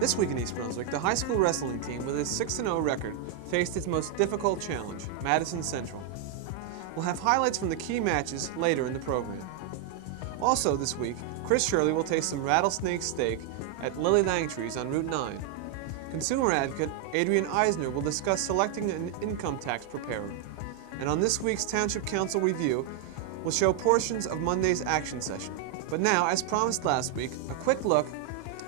This week in East Brunswick, the high school wrestling team with a 6-0 record faced its most difficult challenge, Madison Central. We'll have highlights from the key matches later in the program. Also this week, Shirley will taste some rattlesnake steak at Lily Langtry's on Route 9. Consumer advocate Adrian Eisner will discuss selecting an income tax preparer. And on this week's Township Council Review, we'll show portions of Monday's action session. But now, as promised last week, a quick look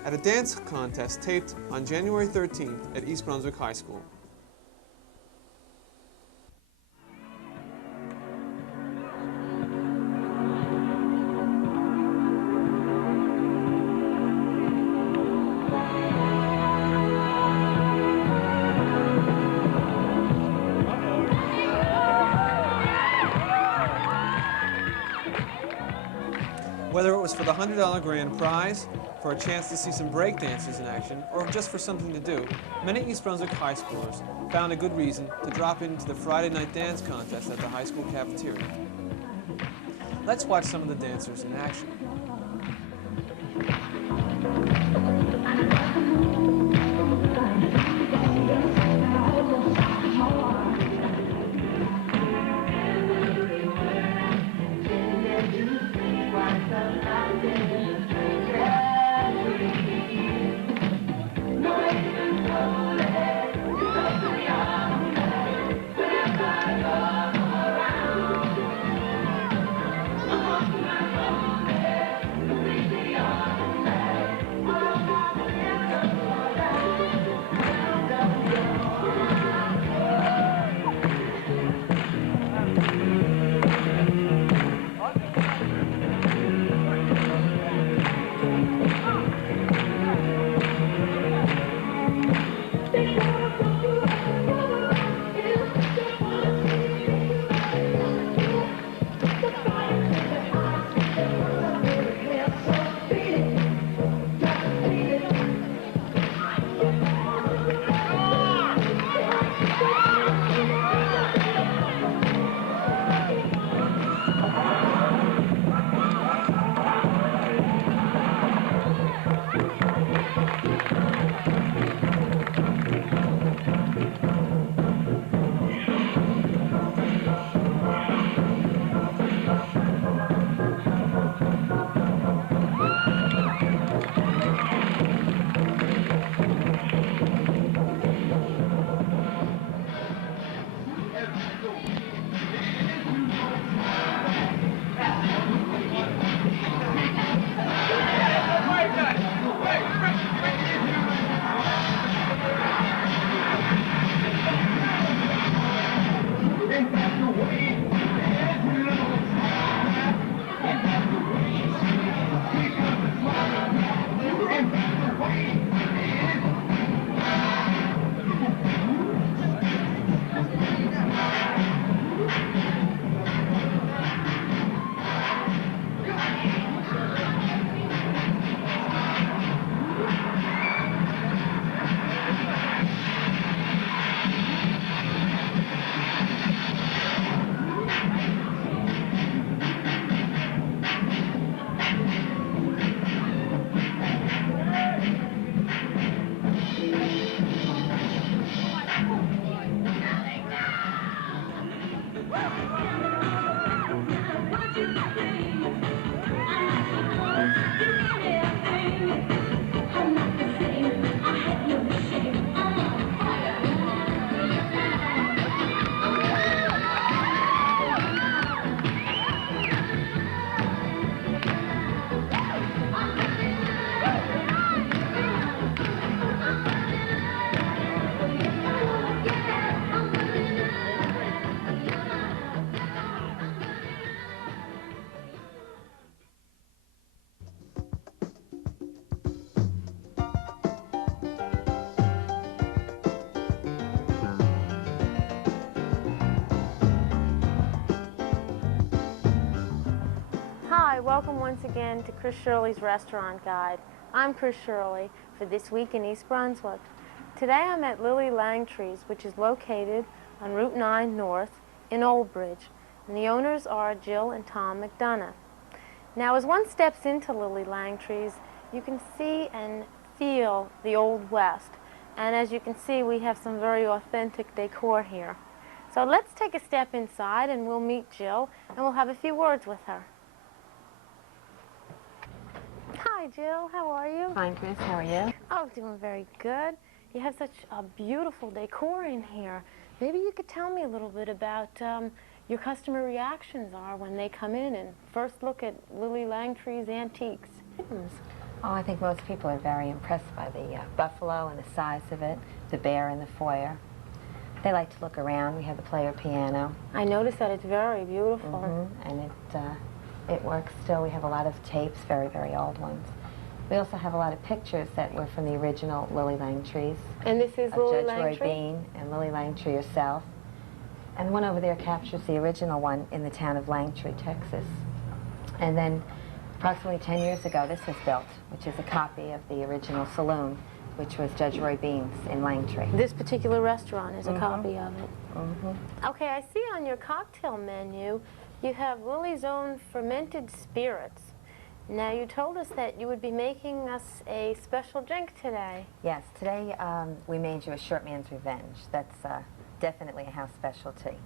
at a dance contest taped on January 13th at East Brunswick High School. Whether it was for the $100 grand prize, for a chance to see some break dancers in action, or just for something to do, many East Brunswick high schoolers found a good reason to drop into the Friday night dance contest at the high school cafeteria. Let's watch some of the dancers in action. Hi, welcome once again to Shirley's Restaurant Guide. I'm Shirley for This Week in East Brunswick. Today I'm at Lily Langtry's, which is located on Route 9 North in Old Bridge, and the owners are Jill and Tom McDonough. Now, as one steps into Lily Langtry's, you can see and feel the Old West. And as you can see, we have some very authentic decor here. So let's take a step inside and we'll meet Jill and we'll have a few words with her. Hi Jill, how are you? Fine, Chris, how are you? Oh, doing very good. You have such a beautiful decor in here. Maybe you could tell me a little bit about your customer reactions are when they come in and first look at Lily Langtry's antiques. Oh, I think most people are very impressed by the buffalo and the size of it, the bear in the foyer. They like to look around. We have the player piano. I noticed that it's very beautiful. And it works still. We have a lot of tapes, very, very old ones. We also have a lot of pictures that were from the original Lily Langtrys. And this is Lily Judge Langtry? Roy Bean and Lily Langtry herself. And one over there captures the original one in the town of Langtry, Texas. And then approximately 10 years ago, this was built, which is a copy of the original saloon, which was Judge Roy Bean's in Langtry. This particular restaurant is a copy of it. Okay, I see on your cocktail menu you have Lily's own fermented spirits. Now, you told us that you would be making us a special drink today. Yes, today we made you a short man's revenge. That's definitely a house specialty.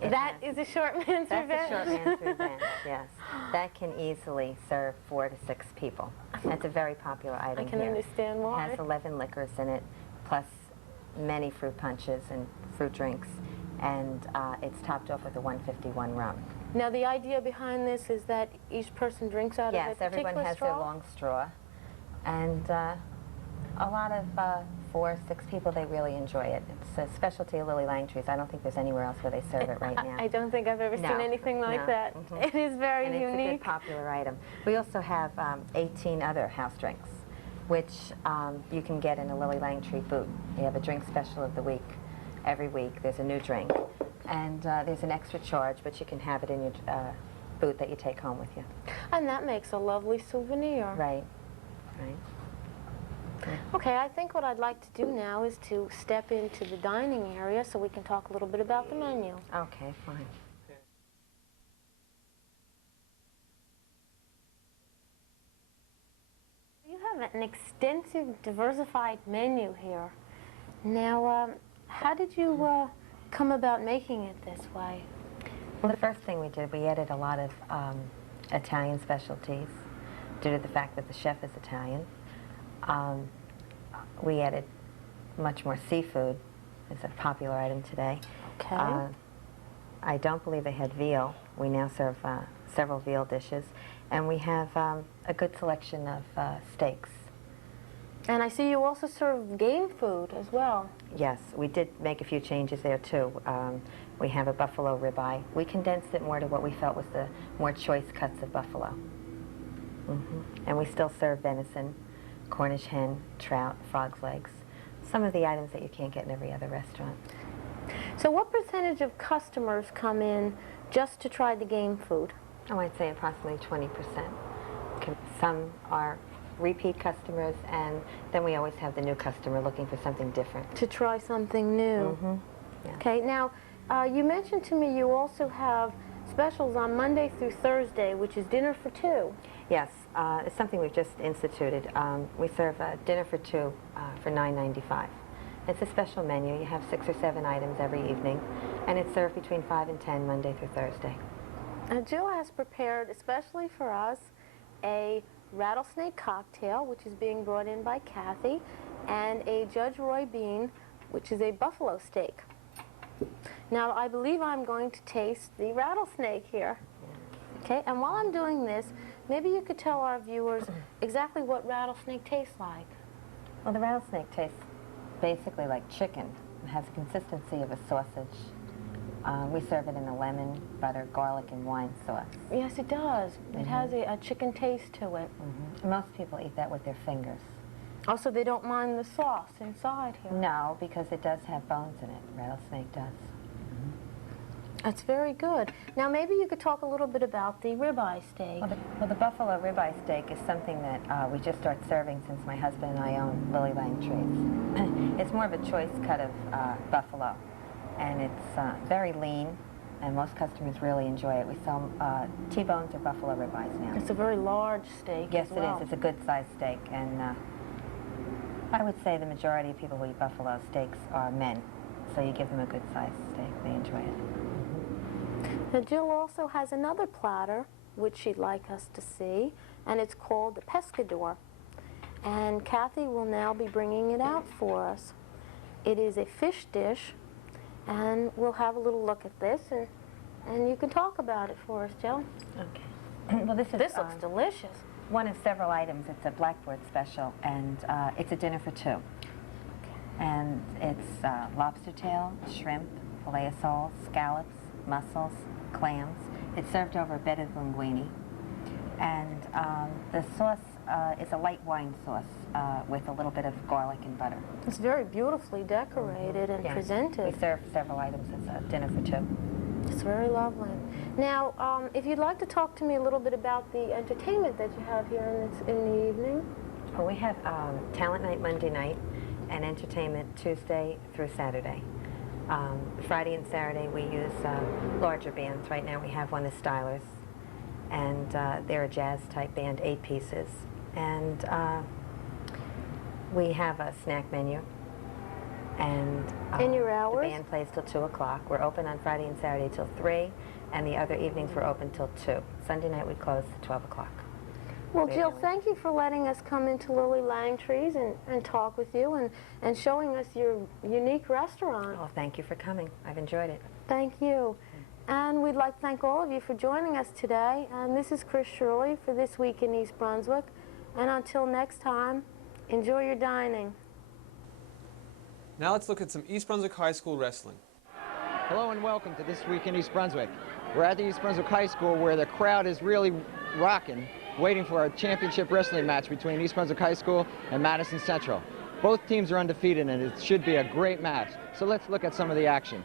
That is a short man's revenge? That's a short man's revenge, yes. That can easily serve 4 to 6 people. That's a very popular item I can here. understand why. It has 11 liquors in it, plus many fruit punches and fruit drinks, and it's topped off with a 151 rum. Now, the idea behind this is that each person drinks out of a particular straw? Yes, everyone has their long straw, and a lot of 4, 6 people, they really enjoy it. It's a specialty of Lily Langtry's. I don't think there's anywhere else where they serve it right now. I don't think I've ever seen anything like that. It is very unique. And it's a good popular item. We also have 18 other house drinks, which you can get in a Lily Langtry boot. We have a drink special of the week. Every week there's a new drink. And there's an extra charge, but you can have it in your boot that you take home with you. And that makes a lovely souvenir. Right, right. Okay, I think what I'd like to do now is to step into the dining area so we can talk a little bit about the menu. Okay, fine. You have an extensive, diversified menu here. Now, how did you come about making it this way? Well, the first thing we did, we added a lot of Italian specialties due to the fact that the chef is Italian. We added much more seafood. It's a popular item today. Okay. I don't believe they had veal. We now serve several veal dishes. And we have a good selection of steaks. And I see you also serve game food as well. Yes, we did make a few changes there too. We have a buffalo ribeye. We condensed it more to what we felt was the more choice cuts of buffalo. And we still serve venison, Cornish hen, trout, frog's legs. Some of the items that you can't get in every other restaurant. So what percentage of customers come in just to try the game food? Oh, I'd say approximately 20%. Some are repeat customers, and then we always have the new customer looking for something different. To try something new. Yeah. Okay, now you mentioned to me you also have specials on Monday through Thursday, which is dinner for 2. Yes, it's something we've just instituted. We serve dinner for 2 for $9.95. It's a special menu. You have 6 or 7 items every evening, and it's served between 5 and 10 Monday through Thursday. Jill has prepared, especially for us, a rattlesnake cocktail, which is being brought in by Kathy, and a Judge Roy Bean, which is a buffalo steak. Now, I believe I'm going to taste the rattlesnake here. Okay, and while I'm doing this, maybe you could tell our viewers exactly what rattlesnake tastes like. Well, the rattlesnake tastes basically like chicken. It has the consistency of a sausage. We serve it in a lemon, butter, garlic, and wine sauce. Yes, it does. It has a chicken taste to it. Most people eat that with their fingers. Also, they don't mind the sauce inside here. No, because it does have bones in it. Rattlesnake does. That's very good. Now, maybe you could talk a little bit about the ribeye steak. Well, the buffalo ribeye steak is something that we just started serving since my husband and I own Lily Langtry's. It's more of a choice cut of buffalo, and it's very lean, and most customers really enjoy it. We sell T-bones or buffalo ribeyes now. It's a very large steak. Yes, as well. it is. It's a good-sized steak, and I would say the majority of people who eat buffalo steaks are men, so you give them a good sized steak. They enjoy it. Now Jill also has another platter which she'd like us to see, and it's called the pescador. And Kathy will now be bringing it out for us. It is a fish dish, and we'll have a little look at this, and you can talk about it for us, Jill. Okay. Well, this Looks delicious. one of several items. It's a blackboard special, and it's a dinner for two. And it's lobster tail, shrimp, filet of sole, scallops, mussels, clams. It's served over a bed of linguine. And the sauce is a light wine sauce with a little bit of garlic and butter. It's very beautifully decorated and presented. We serve several items as a dinner for two. It's very lovely. Now, if you'd like to talk to me a little bit about the entertainment that you have here in the evening. Well, we have talent night Monday night and entertainment Tuesday through Saturday. Friday and Saturday we use larger bands. Right now we have one, the Stylers, and they're a jazz type band, 8 pieces. And we have a snack menu. And in your hours? The band plays till 2 o'clock. We're open on Friday and Saturday till 3, and the other evenings we're open till 2. Sunday night we close at 12 o'clock. Well, Jill, thank you for letting us come into Lily Langtry's and talk with you and showing us your unique restaurant. Oh, thank you for coming. I've enjoyed it. Thank you. And we'd like to thank all of you for joining us today. And this is Chris Shirley for This Week in East Brunswick. And until next time, enjoy your dining. Now let's look at some East Brunswick High School wrestling. Hello and welcome to This Week in East Brunswick. We're at the East Brunswick High School where the crowd is really rocking, waiting for a championship wrestling match between East Brunswick High School and Madison Central. Both teams are undefeated and it should be a great match. So let's look at some of the action.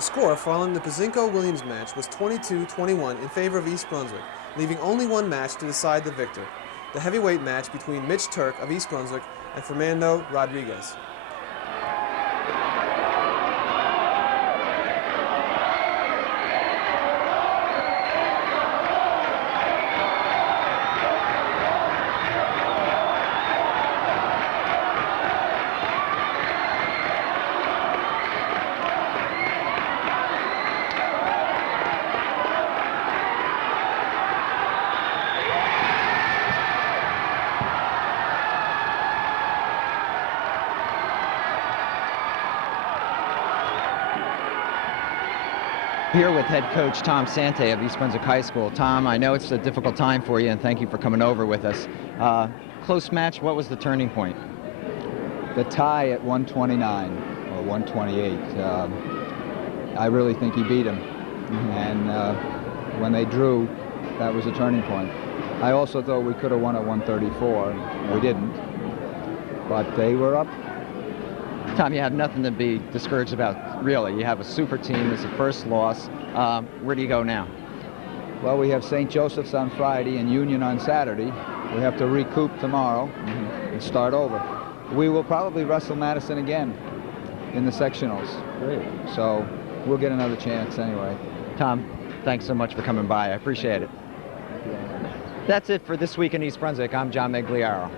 The score following the Pazinko-Williams match was 22-21 in favor of East Brunswick, leaving only one match to decide the victor, the heavyweight match between Mitch Turk of East Brunswick and Fernando Rodriguez. Here with head coach Tom Sante of East Brunswick High School. Tom, I know it's a difficult time for you, and thank you for coming over with us. Close match, what was the turning point? The tie at 129 or 128. I really think he beat him. And when they drew, that was a turning point. I also thought we could have won at 134. We didn't. But they were up. Tom, you have nothing to be discouraged about, really. You have a super team. It's the first loss. Where do you go now? Well, we have St. Joseph's on Friday and Union on Saturday. We have to recoup tomorrow and start over. We will probably wrestle Madison again in the sectionals. Great. So we'll get another chance anyway. Tom, thanks so much for coming by. I appreciate it. That's it for This Week in East Brunswick. I'm John Migliaro.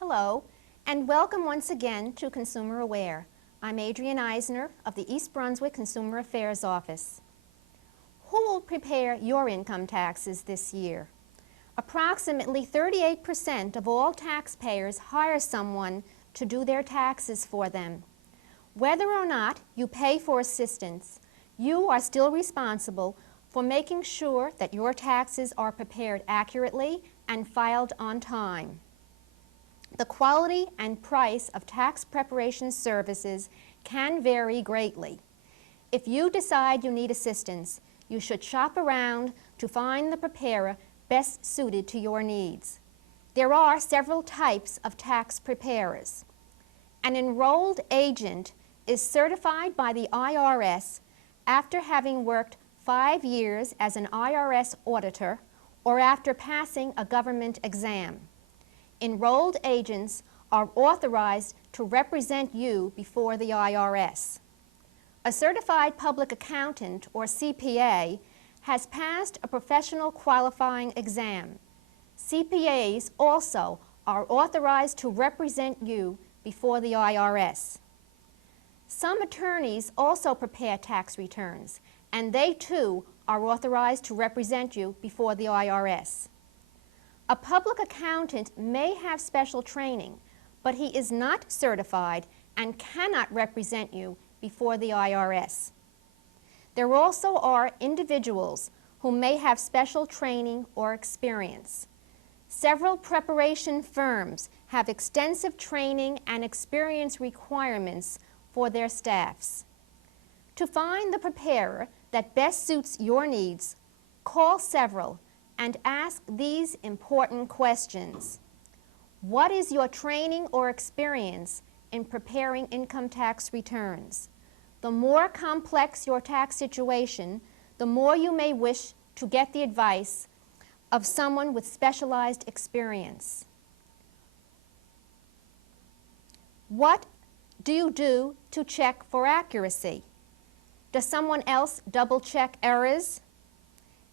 Hello, and welcome once again to Consumer Aware. I'm Adrienne Eisner of the East Brunswick Consumer Affairs Office. Who will prepare your income taxes this year? Approximately 38% of all taxpayers hire someone to do their taxes for them. Whether or not you pay for assistance, you are still responsible for making sure that your taxes are prepared accurately and filed on time. The quality and price of tax preparation services can vary greatly. If you decide you need assistance, you should shop around to find the preparer best suited to your needs. There are several types of tax preparers. An enrolled agent is certified by the IRS after having worked 5 years as an IRS auditor or after passing a government exam. Enrolled agents are authorized to represent you before the IRS. A certified public accountant, or CPA, has passed a professional qualifying exam. CPAs also are authorized to represent you before the IRS. Some attorneys also prepare tax returns, and they too are authorized to represent you before the IRS. A public accountant may have special training, but he is not certified and cannot represent you before the IRS. There also are individuals who may have special training or experience. Several preparation firms have extensive training and experience requirements for their staffs. To find the preparer that best suits your needs, call several and ask these important questions. What is your training or experience in preparing income tax returns? The more complex your tax situation, the more you may wish to get the advice of someone with specialized experience. What do you do to check for accuracy? Does someone else double-check errors?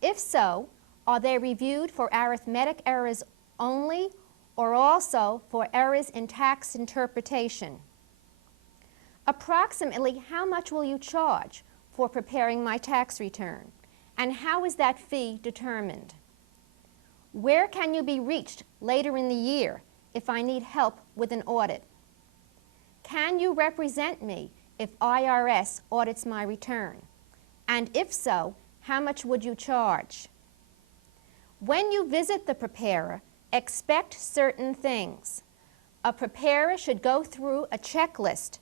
If so, are they reviewed for arithmetic errors only, or also for errors in tax interpretation? Approximately how much will you charge for preparing my tax return, and how is that fee determined? Where can you be reached later in the year if I need help with an audit? Can you represent me if IRS audits my return? And if so, how much would you charge? When you visit the preparer, expect certain things. A preparer should go through a checklist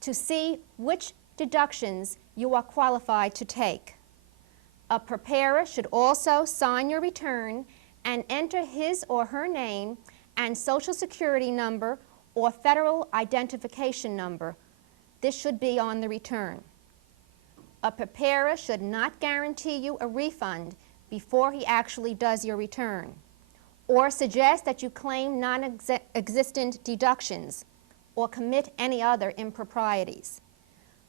to see which deductions you are qualified to take. A preparer should also sign your return and enter his or her name and Social Security number or federal identification number. this should be on the return. A preparer should not guarantee you a refund before he actually does your return, or suggest that you claim non-existent deductions or commit any other improprieties.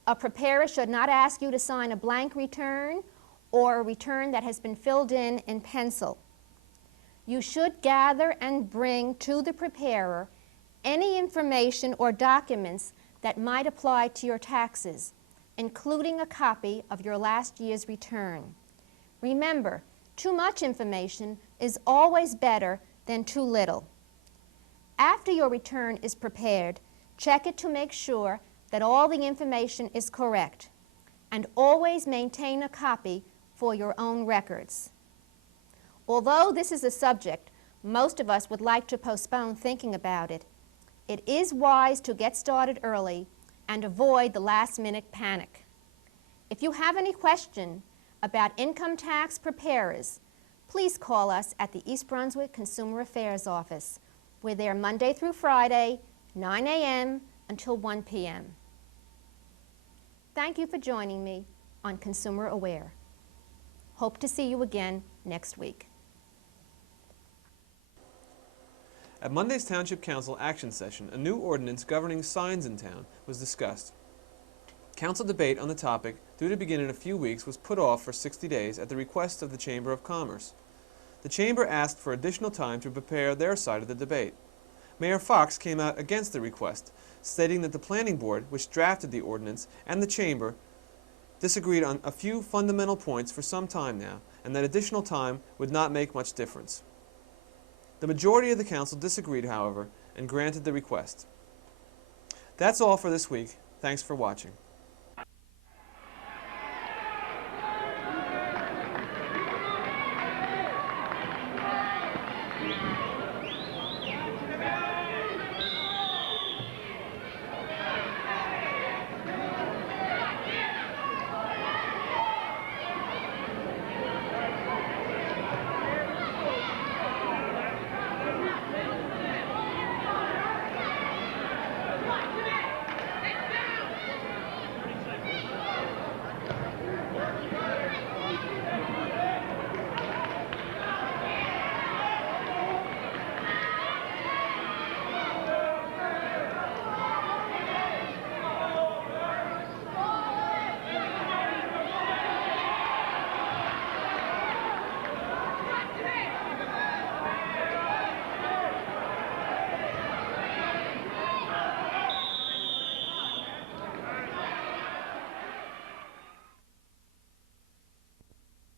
A preparer should not ask you to sign a blank return or a return that has been filled in pencil. You should gather and bring to the preparer any information or documents that might apply to your taxes, including a copy of your last year's return. Remember, too much information is always better than too little. After your return is prepared, check it to make sure that all the information is correct, and always maintain a copy for your own records. Although this is a subject most of us would like to postpone thinking about it, it is wise to get started early and avoid the last-minute panic. If you have any question about income tax preparers, please call us at the East Brunswick Consumer Affairs Office. We're there Monday through Friday, 9 a.m. until 1 p.m. Thank you for joining me on Consumer Aware. Hope to see you again next week. At Monday's Township Council action session, a new ordinance governing signs in town was discussed. Council debate on the topic, due to begin in a few weeks, was put off for 60 days at the request of the Chamber of Commerce. The Chamber asked for additional time to prepare their side of the debate. Mayor Fox came out against the request, stating that the Planning Board, which drafted the ordinance, and the Chamber disagreed on a few fundamental points for some time now, and that additional time would not make much difference. The majority of the council disagreed, however, and granted the request. That's all for this week. Thanks for watching.